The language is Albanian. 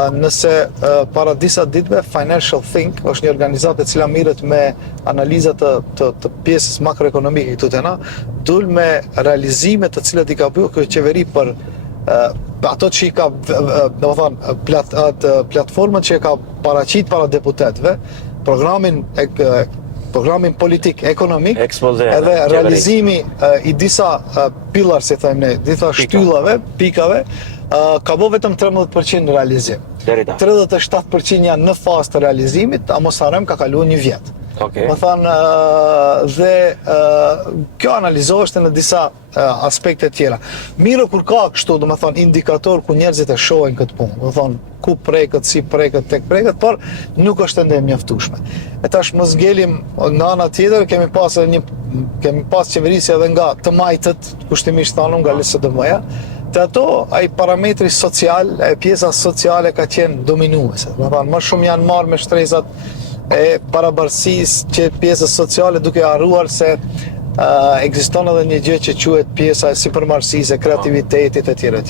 Nëse para disa ditëve Financial Think është një organizatë e cila mirët me analizat të pjesës makroekonomike këtu te na, dul me realizimet të cilat i ka bërë kjo qeveri për ato që i ka, platformën që i ka paraqit para deputetëve, programin politik ekonomik, edhe realizimi i disa pillar, si thajmë ne, disa shtyllave, pikave, ka bo vetëm 13% në realizim. 37% janë në fazë të realizimit, a mos harrojmë ka kaluar një vjet. Më thanë, dhe kjo analizohet në disa aspekte tjera. Mirë kur ka kështu, do më thonë, indikator ku njerëzit e shohin këtë punë, do thonë, ku preket, si preket, tek preket, por nuk është ende e mjaftueshme. E tash mos ngelim nga ana tjetër, kemi pas qeverisje edhe nga të majtët, kushtimisht thanë nga LSDM-ja, të ato, ai parametri social, pjesa sociale ka qenë dominuese. Më shumë janë marrë me shtrezat e barabarësisë që pjesës sociale, duke harruar se ekziston edhe një gjë që quhet pjesa e sipërmarrësisë, kreativitetit e tjera.